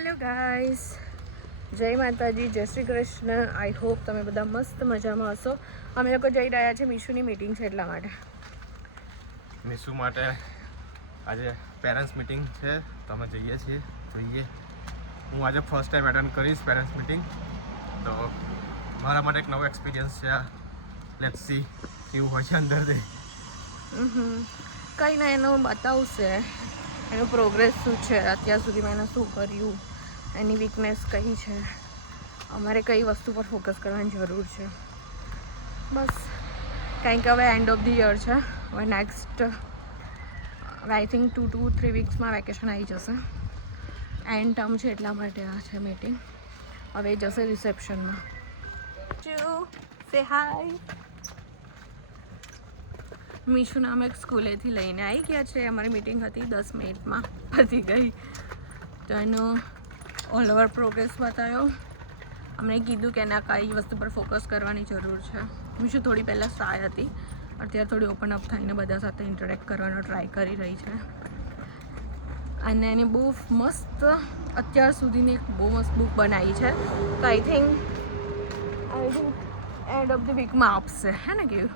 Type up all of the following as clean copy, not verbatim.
Hello guys, જય માતાજી, જય શ્રી કૃષ્ણ. આઈ હોપ તમે બધા મસ્ત મજામાં હશો. અમે લોકો જઈ રહ્યા છે મીશુની મીટિંગ છે એટલા માટે. મીશુ માટે આજે પેરેન્ટ્સ મીટિંગ છે તો અમે જઈએ છીએ. જોઈએ, હું આજે ફર્સ્ટ ટાઈમ એટેન્ડ કરીશ પેરેન્ટ્સ મીટિંગ, તો મારા માટે એક નવો એક્સપિરિયન્સ છે. લેટ્સ સી કેવું હોય છે અંદરથી. કંઈ ના, એનું બતાવશે એનું પ્રોગ્રેસ શું છે, અત્યાર સુધીમાં એને શું કર્યું, એની વીકનેસ કઈ છે, અમારે કઈ વસ્તુ પર ફોકસ કરવાની જરૂર છે. બસ, કારણ કે હવે એન્ડ ઓફ ધી યર છે. હવે નેક્સ્ટ આઈ થિંક 2 to 3 વીક્સમાં વેકેશન આવી જશે. એન્ડ ટર્મ છે એટલા માટે આ છે મીટિંગ. હવે જશે રિસેપ્શનમાં. સે હાય. મીશુને અમે સ્કૂલેથી લઈને આવી ગયા છે. અમારી મીટિંગ હતી 10 મિનિટમાં પતી ગઈ. તો એનો ઓલ ઓવર પ્રોગ્રેસ બતાવ્યો. અમને કીધું કે એના કઈ વસ્તુ પર ફોકસ કરવાની જરૂર છે. મીશુ થોડી પહેલાં શાય હતી, અત્યારે થોડી ઓપન અપ થઈને બધા સાથે ઇન્ટરેક્ટ કરવાનો ટ્રાય કરી રહી છે. અને એને બહુ મસ્ત અત્યાર સુધીની એક બહુ મસ્ત બુક બનાવી છે. તો I think end of the વીકમાં આપશે, હે ને કેવું?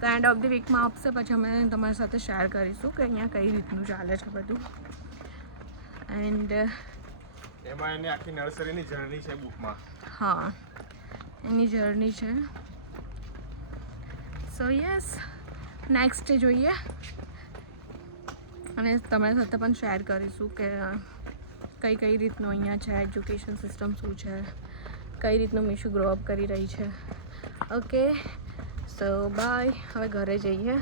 તો એન્ડ ઓફ ધ વીકમાં આપશે, પછી અમે તમારી સાથે શેર કરીશું કે અહીંયા કઈ રીતનું ચાલે છે બધું. એન્ડ એમાં એની આખી નર્સરીની જર્ની છે બુકમાં. હા, એની જર્ની છે. સો યસ, નેક્સ્ટ જોઈએ અને તમારી સાથે પણ શેર કરીશું કે કઈ કઈ રીતનું અહીંયા છે, એજ્યુકેશન સિસ્ટમ શું છે, કઈ રીતનું મીશુ ગ્રો અપ કરી રહી છે. Okay, so bye. હવે ઘરે જઈએ.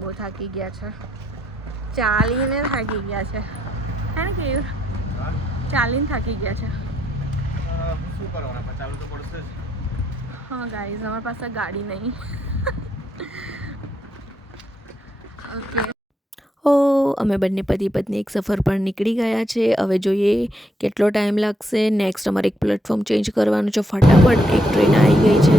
બહુ થાકી ગયા છે, ચાલીને થાકી ગયા છે, હે ને કેવું? ચાલીને થાકી ગયા છે. શું કરવાના, ચાલુ તો પડશે જ. હા ગાઈઝ, અમારી પાસે ગાડી નહીં. ઓકે, અમે બંને પતિ પત્ની એક સફર પર નીકળી ગયા છે. હવે જોઈએ કેટલો ટાઈમ લાગશે. નેક્સ્ટ અમારે એક પ્લેટફોર્મ ચેન્જ કરવાનું છે. ફટાફટ એક ટ્રેન આવી ગઈ છે.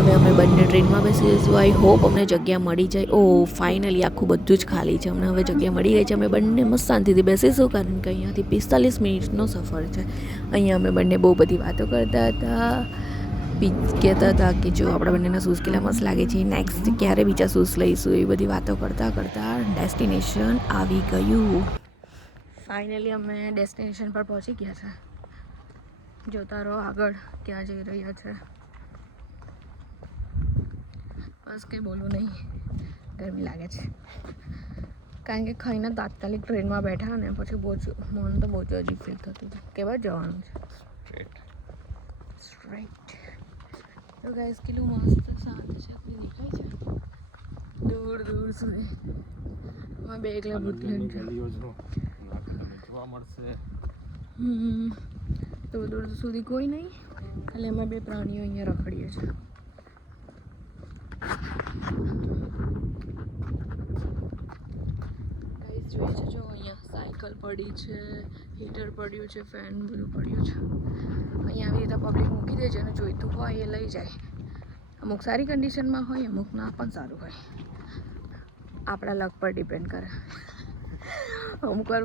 હવે અમે બંને ટ્રેનમાં બેસી જઈશું. આઈ હોપ અમને જગ્યા મળી જાય. ઓ ફાઇનલી આખું બધું જ ખાલી છે. અમને હવે જગ્યા મળી ગઈ છે. અમે બંને મસ્ત શાંતિથી બેસીશું, કારણ કે અહીંયાથી 45 મિનિટનો સફર છે. અહીંયા અમે બંને બહુ બધી વાતો કરતા હતા. કહેતા હતા કે જો આપણા બંનેના શૂઝ કેટલા મસ્ત લાગે છે, નેક્સ્ટ ક્યારે બીજા શૂઝ લઈશું, એ બધી વાતો કરતાં કરતાં ડેસ્ટિનેશન આવી ગયું. ફાઇનલી અમે ડેસ્ટિનેશન પર પહોંચી ગયા છે. જોતા રહો આગળ ક્યાં જઈ રહ્યા છે. બસ કંઈ બોલવું નહીં, ગરમી લાગે છે. કારણ કે ખાઈને તાત્કાલિક ટ્રેનમાં બેઠા ને પછી બહુ જ મન તો બહુ જ અજીબ ફીલ થતું હતું. કેવા જવાનું છે? સ્ટ્રેટ. તો ગાઈસ કેટલું મસ્ત શાંત છે. કોઈ દેખાય છે દૂર દૂર સુધી? અમે બે એકલા ભૂતલેન છે. જોવા મળશે. દૂર દૂર સુધી કોઈ નહીં, ખાલી અમે બે પ્રાણીઓ અહીંયા રખડીએ છીએ. ગાઈસ જોઈએ છે, જો અહીંયા સાયકલ પડી છે, હીટર પડ્યું છે, ફેન બધું પડ્યું છે. અહીંયા આવી રીતે પબ્લિક મૂકી દે છે અને જોઈતું હોય એ લઈ જાય. અમુક સારી કન્ડિશનમાં હોય, અમુક ના પણ સારું હોય. આપણા લક પર ડિપેન્ડ કરે. અમુક વાર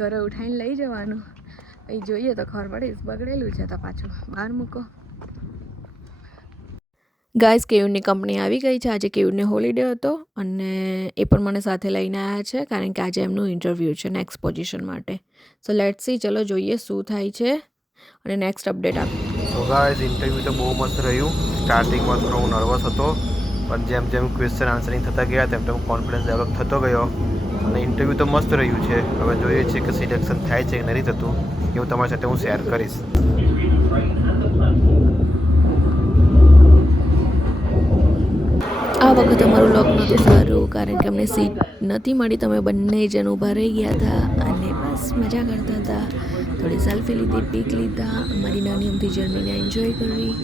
ઘરે ઉઠાઈને લઈ જવાનું, અહીં જોઈએ તો ખબર પડે બગડેલું છે તો પાછું બહાર મૂકો. ગાઈઝ, કેયુરની કંપની આવી ગઈ છે. આજે કેયુરને હોલિડે હતો અને એ પણ મને સાથે લઈને આવ્યા છે, કારણ કે આજે એમનું ઇન્ટરવ્યૂ છે નેક્સ્ટ પોઝિશન માટે. સો લેટ્સ સી, ચલો જોઈએ શું થાય છે અને નેક્સ્ટ અપડેટ આપીએ. તો ગાઈઝ, ઇન્ટરવ્યૂ તો બહુ મસ્ત રહ્યું. સ્ટાર્ટિંગમાં થોડો હું નર્વસ હતો, પણ જેમ જેમ ક્વેશ્ચન આન્સરિંગ થતા ગયા તેમ તેમ કોન્ફિડન્સ ડેવલપ થતો ગયો અને ઇન્ટરવ્યૂ તો મસ્ત રહ્યું છે. હવે જોઈએ છીએ કે સિલેક્શન થાય છે કે નથી થતું, એવું તમારી સાથે હું શેર કરીશ. આ વખતે અમારું લોક નહોતું સારું, કારણ કે અમને સીટ નથી મળી. તમે બંને જણ ઊભા રહી ગયા હતા અને બસ મજા કરતા હતા. થોડી સેલ્ફી લીધી, પિક લીધા, અમારી નાની અમથી જર્નીને એન્જોય કરી.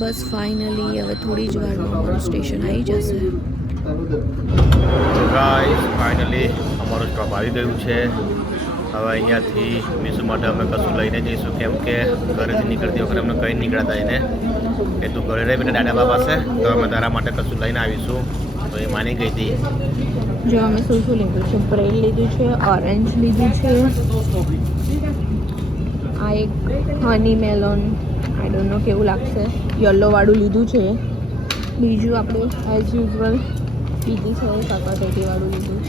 બસ ફાઇનલી હવે થોડી જ વારમાં અમારું સ્ટેશન આવી જશે. તો ગાઈસ, ફાઇનલી અમારું સ્ટોપ આવી ગયું છે. હવે અહીંયાથી મીશુ માટે અમે કશું લઈને જઈશું, કેમ કે ઘરેથી નીકળતી વખતે અમને કંઈ નીકળતા એને કે તું ઘરે રહી બેટા દાદા બાપા પાસે, તો અમે તારા માટે કશું લઈને આવીશું. તો એ માની ગઈ હતી. જો અમે શું શું લીધું છે? બ્રેડ લીધું છે, ઓરેન્જ લીધું છે, એક હની મેલોન આઈ ડોન્ટ નો કેવું લાગશે યલો વાળું લીધું છે બીજું આપણે એઝ યુઝ્યુઅલ બીજી છે કાકાટેટી વાળું લીધું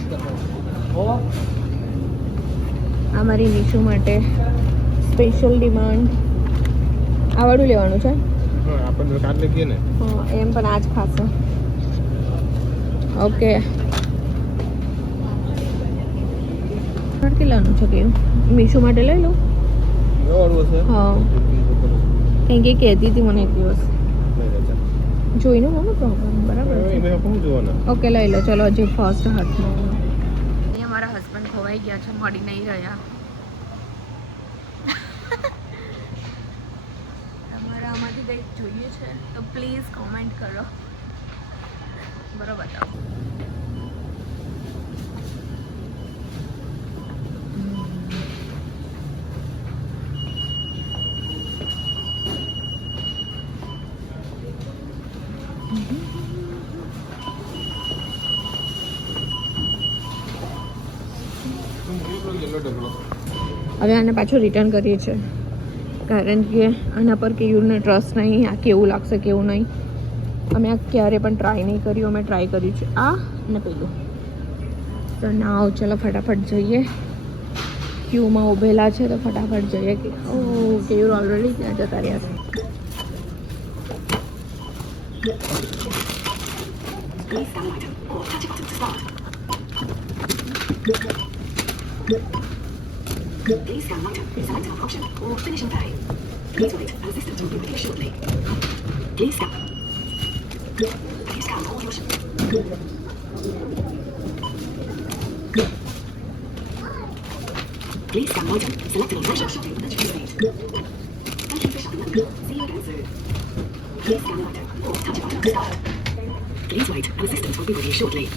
આ મારી નીચું માટે સ્પેશિયલ ડિમાન્ડ આ વાળું લેવાનું છે આપણે કાઢ લઈએ ને હા એમ પણ આ જ ખાશે ઓકે કેટલાનું છે કેવું મીશુ માટે લઈ લો હા કેમ કે કહેતી હતી મને એક દિવસ જોઈને મને પ્રોબ્લેમ બરાબર ઓકે લઈ લો ચલો હજી ફર્સ્ટ હાથમાં અહીંયા મારા હસબન્ડ ખોવાઈ ગયા છે મળી નહીં રહ્યા તમારા આમાંથી કંઈક જોઈએ છે તો પ્લીઝ કોમેન્ટ કરો બરોબર બતાવો હવે આને પાછું રિટર્ન કરીએ છીએ કારણ કે આના પર કેયુરને ટ્રસ્ટ નહીં આ કેવું લાગશે કેવું નહીં અમે આ ક્યારે પણ ટ્રાય નહીં કર્યું અમે ટ્રાય કર્યું છે આ અને પેલું તો ના ચલો ફટાફટ જઈએ ક્યુમાં ઊભેલા છે તો ફટાફટ જઈએ કે ઓ કેયુર ઓલરેડી ત્યાં જતા રહ્યા છે Please scan item, select an option, or finish and pay. Please wait, an assistant will be with you shortly. Please scan. Please scan all your Please scan item, select an option shopping that you need. Thank you for shopping with me. See you again soon. Please scan an item, or touch an item to start. Please wait, an assistant will be with you shortly.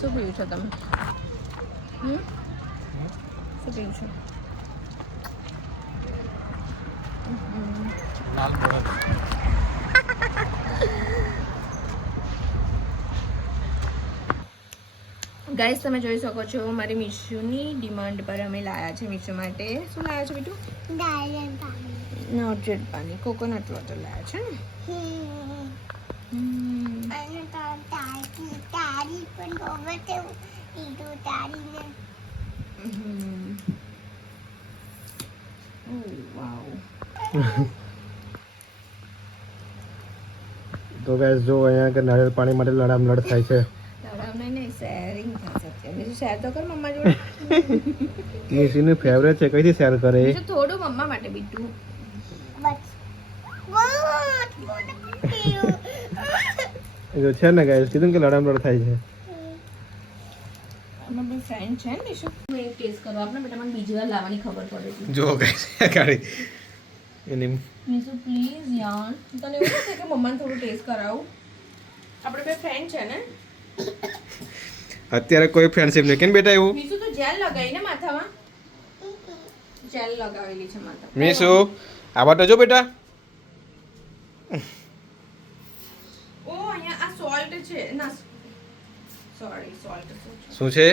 શું પીવું છો તમે શું પીવું છો guys તમે જોઈ શકો છો મારી મીશુની ડિમાન્ડ પર અમે લાયા છે મીશુ માટે શું લાયા છે બીટું નોટ પાણી કોકોનટ વોટર લાયા છે ને તો ગાઈસ જો અહીંયા કે નારિયેળ પાણી માટે લડામલડ થાય છે નહીં શેરિંગ થશે બીજું શેર તો કર મમ્મા જોડે મીશુની ફેવરેટ છે કઈથી શેર કરે બીજું થોડું મમ્મા માટે બીટું જો છે ને ગાઈસ કીધું કે લડામલડ થાય છે અમે બે ફ્રેન્ડ છે ને મીશુ હું એક ટેસ્ટ કરવા આપણે બેટા મને બીજી વાર લાવવાની ખબર પડે છે જો ગાઈસ ગાડી એની મીશુ પ્લીઝ યાર તને એવું નથી કે મમ્માને થોડું ટેસ્ટ કરાવું આપણે બે ફ્રેન્ડ છે ને અત્યારે કોઈ ફ્રેન્ડશિપ નહીં કેમ બેટા એવું મીશુ તો જેલ લગાવી ને માથામાં જેલ લગાવેલી છે માથા મીશુ આ બાટો જો બેટા ઓ અહીંયા આ સોલ્ટ છે ના સોરી સોલ્ટ શું છે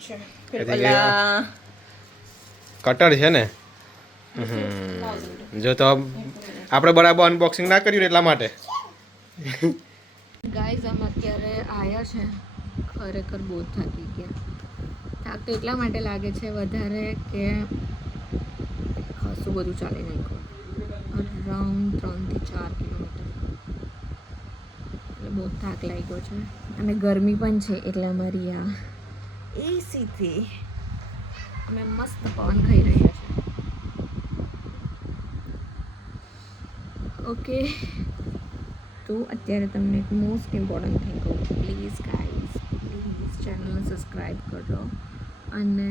છે પેલા કટર છે ને જો તો આપણે બરાબર અનબોક્સિંગ ના કર્યું એટલા માટે ગાઈઝ આમ અત્યારે આવ્યા છે ખરેખર બહુ થાકી ગયા થાક તો એટલા માટે લાગે છે વધારે કે ખાસું બધું ચાલી નાખ્યું અરાઉન્ડ 3 થી 4 કિલોમીટર એટલે બહુ થાક લાગ્યો છે અને ગરમી પણ છે એટલે અમારી આ એસીથી અમે મસ્ત પવન ખાઈ રહ્યા છીએ ઓકે તો અત્યારે તમને એક મોસ્ટ ઇમ્પોર્ટન્ટ થિંગ કહું પ્લીઝ ગાઈઝ પ્લીઝ ચેનલને સબસ્ક્રાઈબ કરો અને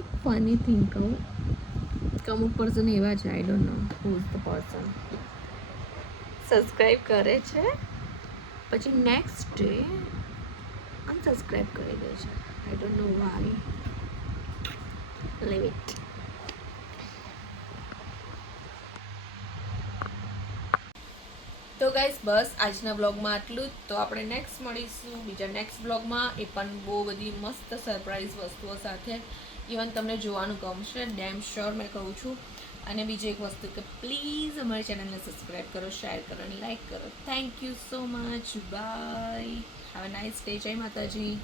એક ફની થિંગ કહું કે અમુક પર્સન એવા છે I don't know who is the person subscribe કરે છે પછી નેક્સ્ટ ડે અનસબસ્ક્રાઈબ કરી દે છે I don't know why leave it તો તો ગાઈસ બસ આજના બ્લોગમાં આટલું જ. તો આપણે નેક્સ્ટ મળીશું બીજા નેક્સ્ટ બ્લોગમાં, એ પણ બહુ બધી મસ્ત સરપ્રાઈઝ વસ્તુઓ સાથે. ઇવન તમને જોવાનું ગમશે, ડેમ શ્યોર મેં કહું છું. અને બીજી એક વસ્તુ કે પ્લીઝ અમારી ચેનલને સબસ્ક્રાઈબ કરો, શેર કરો અને લાઈક કરો. Thank you so much. Bye. Have a nice day. જય માતાજી.